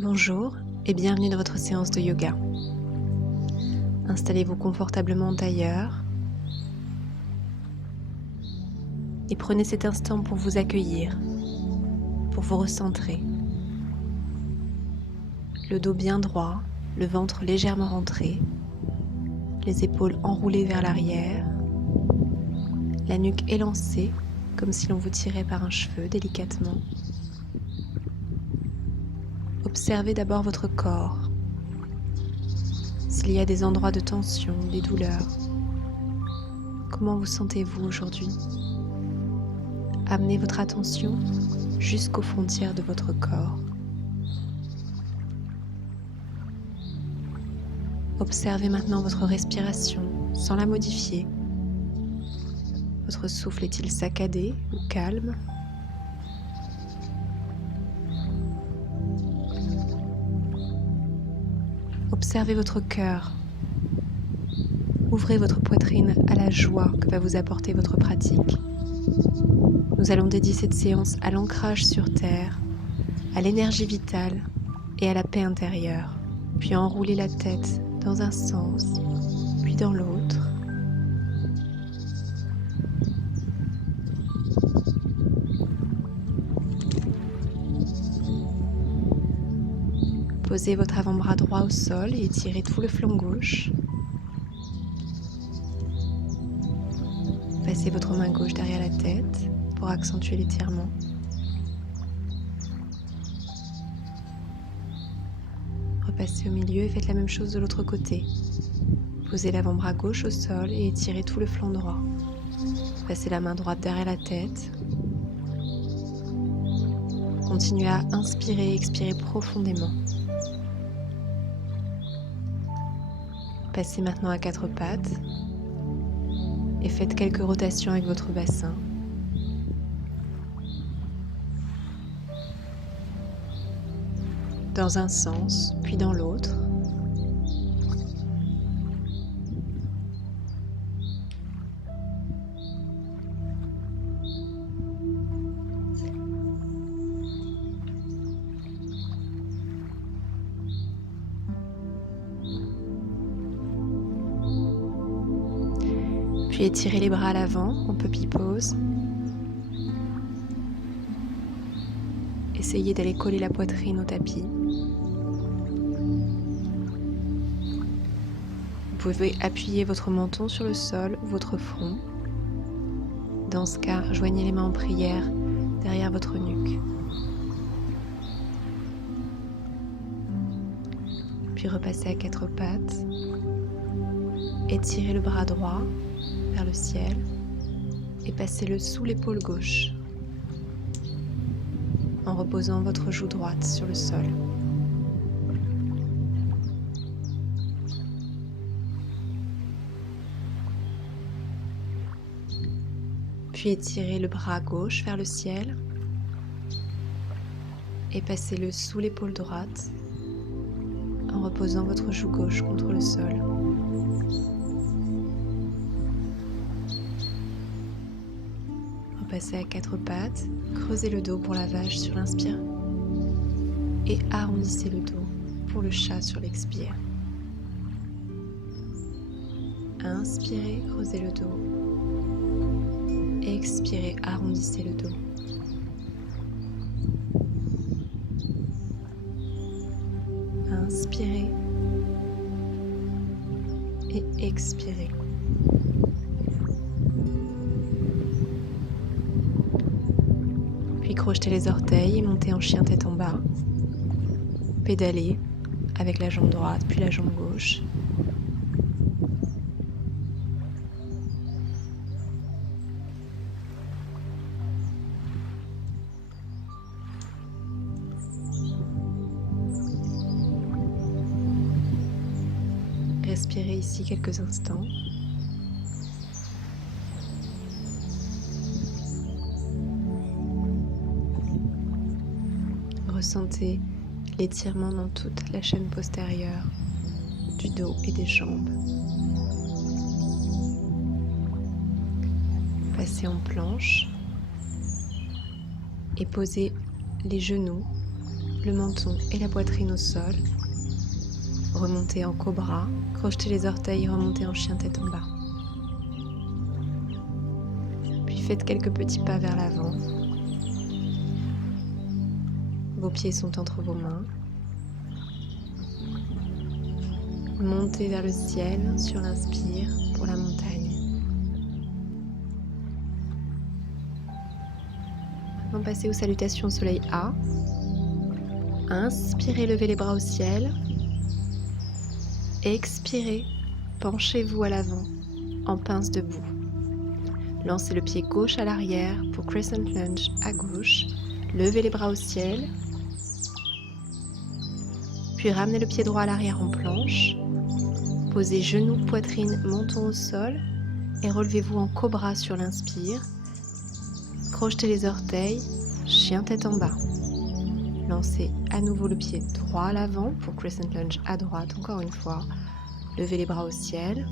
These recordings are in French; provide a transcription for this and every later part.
Bonjour et bienvenue dans votre séance de yoga. Installez-vous confortablement en tailleur et prenez cet instant pour vous accueillir, pour vous recentrer. Le dos bien droit, le ventre légèrement rentré, les épaules enroulées vers l'arrière, la nuque élancée comme si l'on vous tirait par un cheveu délicatement. Observez d'abord votre corps. S'il y a des endroits de tension, des douleurs, comment vous sentez-vous aujourd'hui ? Amenez votre attention jusqu'aux frontières de votre corps. Observez maintenant votre respiration sans la modifier. Votre souffle est-il saccadé ou calme ? Observez votre cœur. Ouvrez votre poitrine à la joie que va vous apporter votre pratique. Nous allons dédier cette séance à l'ancrage sur terre, à l'énergie vitale et à la paix intérieure. Puis enroulez la tête dans un sens, puis dans l'autre. Posez votre avant-bras droit au sol et étirez tout le flanc gauche. Passez votre main gauche derrière la tête pour accentuer l'étirement. Repassez au milieu et faites la même chose de l'autre côté. Posez l'avant-bras gauche au sol et étirez tout le flanc droit. Passez la main droite derrière la tête. Continuez à inspirer et expirer profondément. Passez maintenant à quatre pattes et faites quelques rotations avec votre bassin. Dans un sens, puis dans l'autre. Puis étirez les bras à l'avant en puppy pose. Essayez d'aller coller la poitrine au tapis. Vous pouvez appuyer votre menton sur le sol ou votre front. Dans ce cas, joignez les mains en prière derrière votre nuque. Puis repassez à quatre pattes. Étirez le bras droit vers le ciel et passez-le sous l'épaule gauche en reposant votre joue droite sur le sol. Puis étirez le bras gauche vers le ciel et passez-le sous l'épaule droite en reposant votre joue gauche contre le sol. Repassez à quatre pattes, creusez le dos pour la vache sur l'inspire et arrondissez le dos pour le chat sur l'expire. Inspirez, creusez le dos. Expirez, arrondissez le dos. Inspirez et expirez. Puis crochetez les orteils et montez en chien tête en bas. Pédalez avec la jambe droite puis la jambe gauche. Respirez ici quelques instants. Ressentez l'étirement dans toute la chaîne postérieure du dos et des jambes. Passez en planche et posez les genoux le menton et la poitrine au sol. Remontez en cobra, crochetez les orteils et remontez en chien tête en bas. Puis faites quelques petits pas vers l'avant. Vos pieds sont entre vos mains. Montez vers le ciel sur l'inspire pour la montagne. Maintenant, passez aux salutations au soleil A. Inspirez, levez les bras au ciel. Expirez, penchez-vous à l'avant en pince debout. Lancez le pied gauche à l'arrière pour Crescent Lunge à gauche. Levez les bras au ciel. Puis ramenez le pied droit à l'arrière en planche. Posez genoux, poitrine, menton au sol et relevez-vous en cobra sur l'inspire. Crochetez les orteils, chien tête en bas. Lancez à nouveau le pied droit à l'avant pour Crescent Lunge à droite, encore une fois. Levez les bras au ciel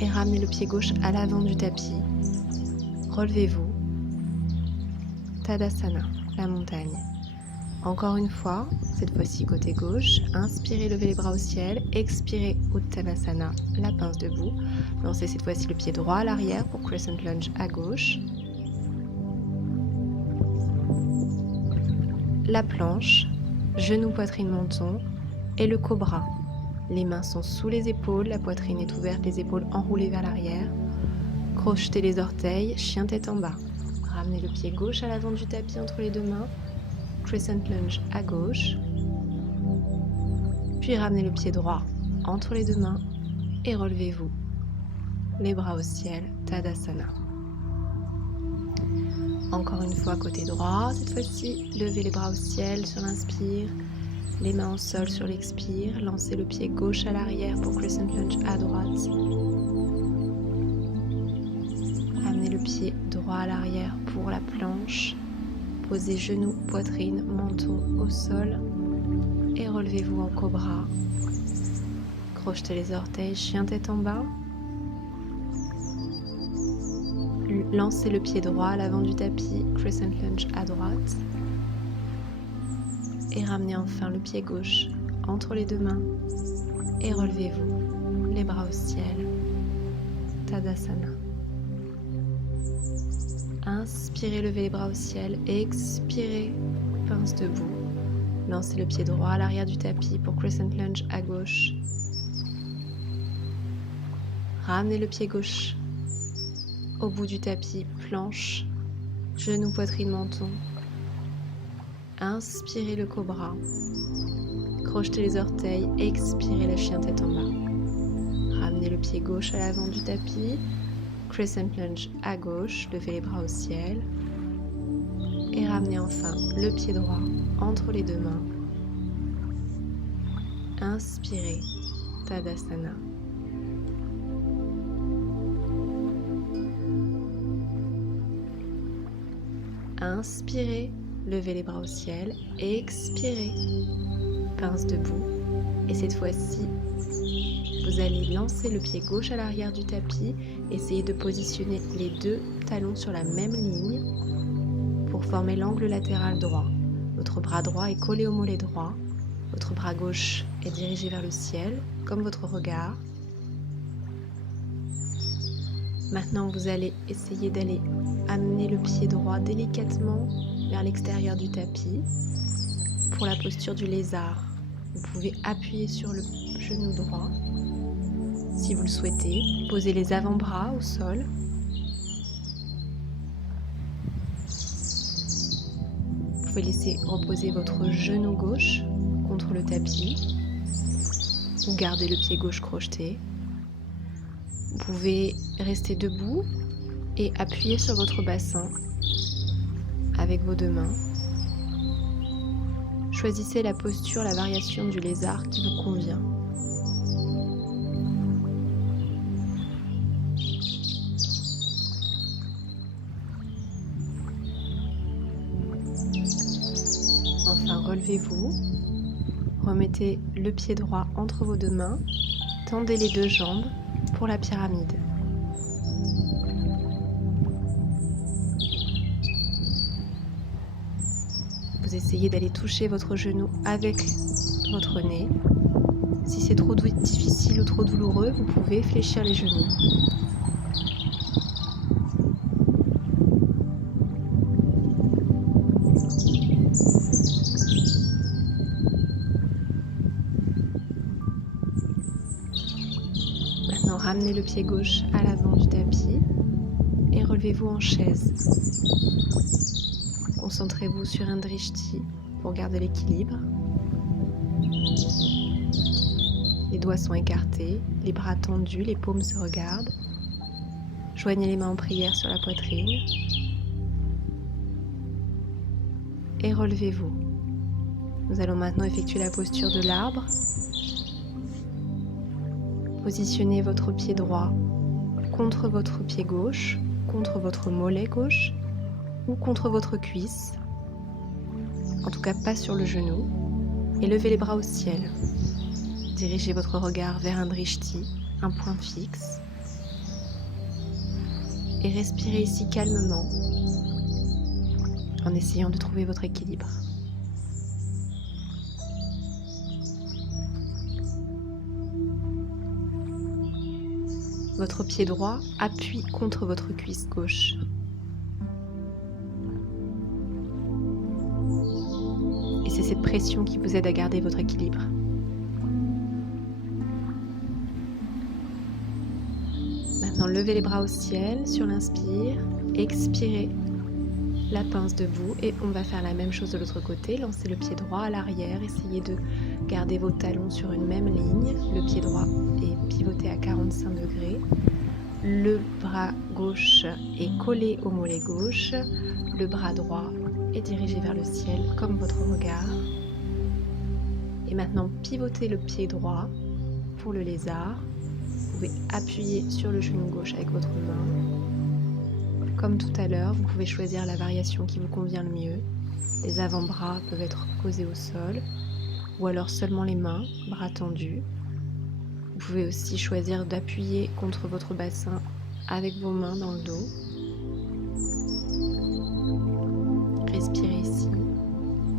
et ramenez le pied gauche à l'avant du tapis. Relevez-vous. Tadasana, la montagne. Encore une fois, cette fois-ci côté gauche. Inspirez, levez les bras au ciel. Expirez, Uttanasana, la pince debout. Lancez cette fois-ci le pied droit à l'arrière pour Crescent Lunge à gauche. La planche, genou, poitrine, menton et le cobra. Les mains sont sous les épaules, la poitrine est ouverte, les épaules enroulées vers l'arrière. Crochetez les orteils, chien tête en bas. Ramenez le pied gauche à l'avant du tapis entre les deux mains. Crescent Lunge à gauche. Puis ramenez le pied droit entre les deux mains et relevez-vous. Les bras au ciel, Tadasana. Encore une fois côté droit, cette fois-ci, levez les bras au ciel sur l'inspire, les mains au sol sur l'expire, lancez le pied gauche à l'arrière pour Crescent Lunge à droite. Ramenez le pied droit à l'arrière pour la planche, posez genoux, poitrine, menton au sol et relevez-vous en cobra. Crochetez les orteils, chien tête en bas. Lancez le pied droit à l'avant du tapis, Crescent Lunge à droite. Et ramenez enfin le pied gauche entre les deux mains. Et relevez-vous, les bras au ciel. Tadasana. Inspirez, levez les bras au ciel. Expirez, pince debout. Lancez le pied droit à l'arrière du tapis pour Crescent Lunge à gauche. Ramenez le pied gauche au bout du tapis, planche, genou, poitrine, menton. Inspirez le cobra. Crochetez les orteils, expirez la chien tête en bas. Ramenez le pied gauche à l'avant du tapis, Crescent Lunge à gauche, levez les bras au ciel. Et ramenez enfin le pied droit entre les deux mains. Inspirez, Tadasana. Inspirez, levez les bras au ciel, expirez, pince debout. Et cette fois-ci, vous allez lancer le pied gauche à l'arrière du tapis, essayez de positionner les deux talons sur la même ligne pour former l'angle latéral droit. Votre bras droit est collé au mollet droit, votre bras gauche est dirigé vers le ciel, comme votre regard. Maintenant, vous allez essayer d'aller amener le pied droit délicatement vers l'extérieur du tapis pour la posture du lézard. Vous pouvez appuyer sur le genou droit si vous le souhaitez. Posez les avant-bras au sol. Vous pouvez laisser reposer votre genou gauche contre le tapis ou garder le pied gauche crocheté. Vous pouvez rester debout et appuyer sur votre bassin avec vos deux mains. Choisissez la posture, la variation du lézard qui vous convient. Enfin, relevez-vous. Remettez le pied droit entre vos deux mains. Tendez les deux jambes pour la pyramide. Vous vous essayez d'aller toucher votre genou avec votre nez. Si c'est trop difficile ou trop douloureux, vous pouvez fléchir les genoux. Maintenant, ramenez le pied gauche à l'avant du tapis et relevez-vous en chaise. Concentrez-vous sur un drishti pour garder l'équilibre. Les doigts sont écartés, les bras tendus, les paumes se regardent. Joignez les mains en prière sur la poitrine. Et relevez-vous. Nous allons maintenant effectuer la posture de l'arbre. Positionnez votre pied droit contre votre pied gauche, contre votre mollet gauche ou contre votre cuisse. En tout cas, pas sur le genou. Et levez les bras au ciel. Dirigez votre regard vers un drishti, un point fixe. Et respirez ici calmement en essayant de trouver votre équilibre. Votre pied droit appuie contre votre cuisse gauche. Et c'est cette pression qui vous aide à garder votre équilibre. Maintenant, levez les bras au ciel sur l'inspire, expirez la pince debout et on va faire la même chose de l'autre côté. Lancez le pied droit à l'arrière, essayez de garder vos talons sur une même ligne. Le pied droit est pivoté à 45 degrés. Le bras gauche est collé au mollet gauche. Le bras droit est dirigé vers le ciel comme votre regard. Et maintenant, pivotez le pied droit pour le lézard. Vous pouvez appuyer sur le genou gauche avec votre main. Comme tout à l'heure, vous pouvez choisir la variation qui vous convient le mieux. Les avant-bras peuvent être posés au sol ou alors seulement les mains, bras tendus. Vous pouvez aussi choisir d'appuyer contre votre bassin avec vos mains dans le dos. Respirez ici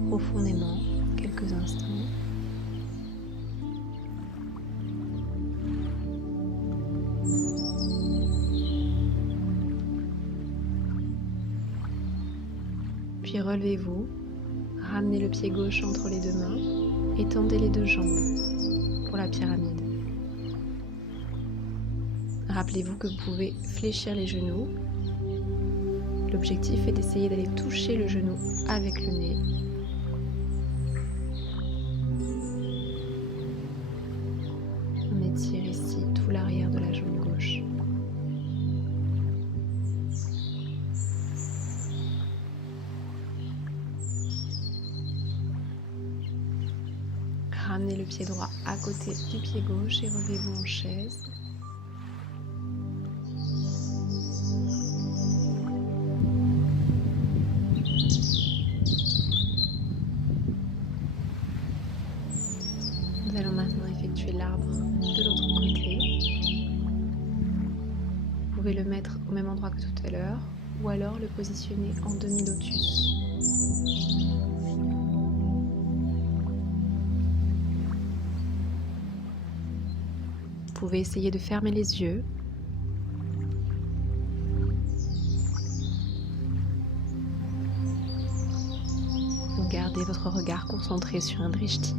profondément quelques instants. Puis relevez-vous, ramenez le pied gauche entre les deux mains et tendez les deux jambes pour la pyramide. Rappelez-vous que vous pouvez fléchir les genoux. L'objectif est d'essayer d'aller toucher le genou avec le nez. On étire ici tout l'arrière de la jambe gauche. Ramenez le pied droit à côté du pied gauche et relevez-vous en chaise. Nous allons maintenant effectuer l'arbre de l'autre côté. Vous pouvez le mettre au même endroit que tout à l'heure ou alors le positionner en demi-lotus. Vous pouvez essayer de fermer les yeux. Ou gardez votre regard concentré sur un drishti.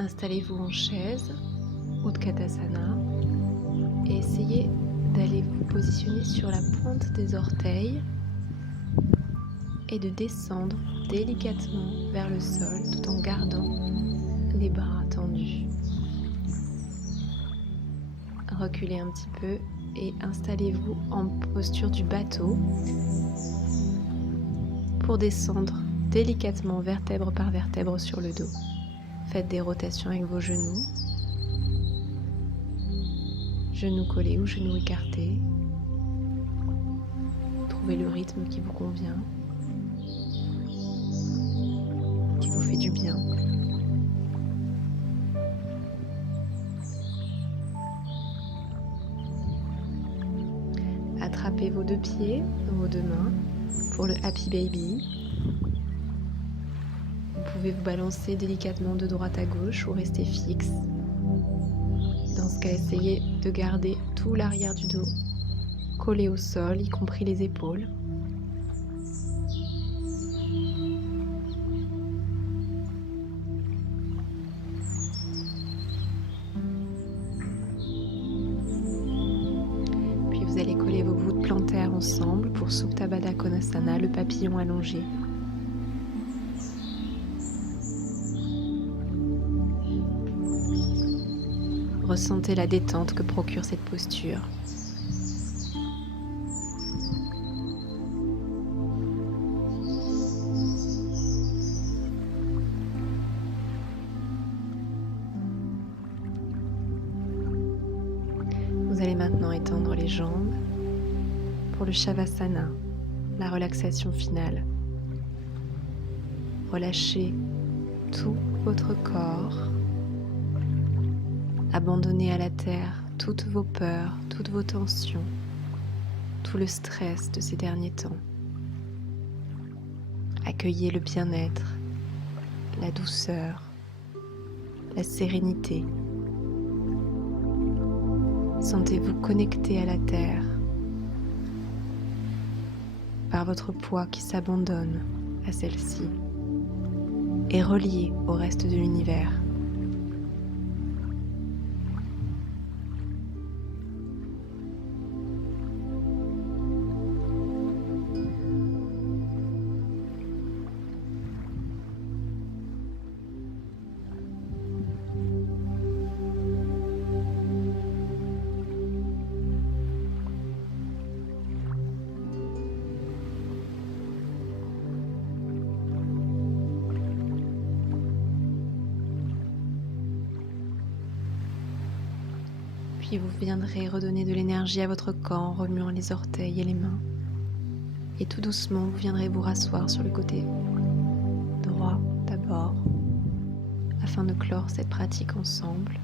Installez-vous en chaise, Utkatasana, et essayez d'aller vous positionner sur la pointe des orteils et de descendre délicatement vers le sol tout en gardant les bras tendus. Reculez un petit peu et installez-vous en posture du bateau pour descendre délicatement vertèbre par vertèbre sur le dos. Faites des rotations avec vos genoux, genoux collés ou genoux écartés. Trouvez le rythme qui vous convient, qui vous fait du bien. Attrapez vos 2 pieds dans vos 2 mains pour le Happy Baby. Vous pouvez vous balancer délicatement de droite à gauche ou rester fixe. Dans ce cas, essayez de garder tout l'arrière du dos collé au sol, y compris les épaules. Puis vous allez coller vos voûtes plantaires ensemble pour Supta Baddha Konasana, le papillon allongé. Ressentez la détente que procure cette posture. Vous allez maintenant étendre les jambes pour le Shavasana, la relaxation finale. Relâchez tout votre corps. Abandonnez à la terre toutes vos peurs, toutes vos tensions, tout le stress de ces derniers temps. Accueillez le bien-être, la douceur, la sérénité. Sentez-vous connecté à la terre par votre poids qui s'abandonne à celle-ci et relié au reste de l'univers. Puis vous viendrez redonner de l'énergie à votre corps en remuant les orteils et les mains. Et tout doucement, vous viendrez vous rasseoir sur le côté droit d'abord, afin de clore cette pratique ensemble.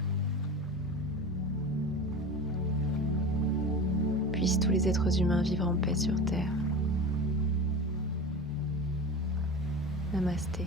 Puissent tous les êtres humains vivre en paix sur Terre. Namasté.